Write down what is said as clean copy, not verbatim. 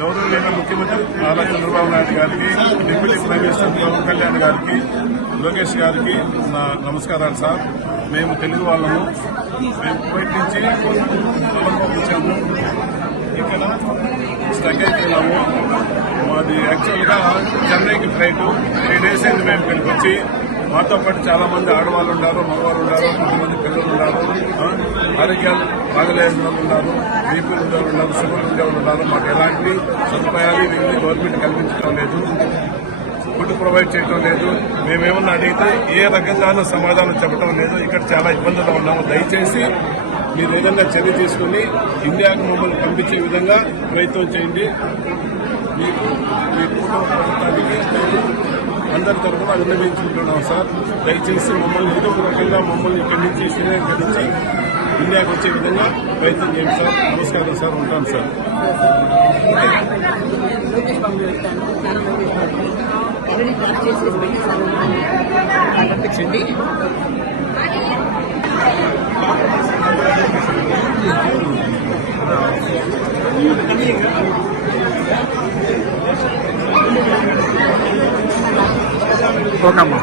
గౌరవనీయ ముఖ్యమంత్రి నారా చంద్రబాబు నాయుడు గారికి, deputy prime minister Pawan Kalyan గారికి, లోకేష్ గారికి నా నమస్కారాలు సార్. మేము తెలుగు వాళ్ళము. మేము కువైట్ నుంచి వచ్చాము. ఇక్కడ స్టక్ అయిపోయినాము. మాది యాక్చువల్గా చెన్నైకి ఫ్లైట్ 3 days అయింది. మేము ఇక్కడికి వచ్చి మాతో పాటు చాలా మంది ఆడవాళ్ళు ఉన్నారు, మగవాళ్ళు ఉన్నారు, కొంతమంది పిల్లలు ఉన్నారు, ఆరోగ్యాలు బాగలేని వాళ్ళు ఉన్నారు, బీపీలు ఉండేవాళ్ళు ఉన్నారు, షుగర్ ఉండేవాళ్ళు ఉన్నారు. మాకు ఎలాంటి సదుపాయాలు వీళ్ళు గవర్నమెంట్ కల్పించడం లేదు, ఫుడ్ ప్రొవైడ్ చేయడం లేదు. మేమేమన్నా అడిగితే ఏ రకంగానూ సమాధానం చెప్పడం లేదు. ఇక్కడ చాలా ఇబ్బందులు ఉన్నాము. దయచేసి మీరు ఏదైనా చర్య తీసుకుని ఇండియాకు మమ్మల్ని పంపించే విధంగా ప్రయత్నం చేయండి. మీకు మీ కుటుంబ ప్రభుత్వానికి అందరి తరఫున విన్నవించుకుంటున్నాం సార్. దయచేసి మమ్మల్ని ఏదో ఒక రకంగా మమ్మల్ని ఇక్కడి నుంచి శ్రీలంక నుంచి ఇండియాకు వచ్చే విధంగా ప్రయత్నం చేయండి సార్. నమస్కారం సార్. ఉంటాను సార్. పంపించండి. ఓకమ్మా.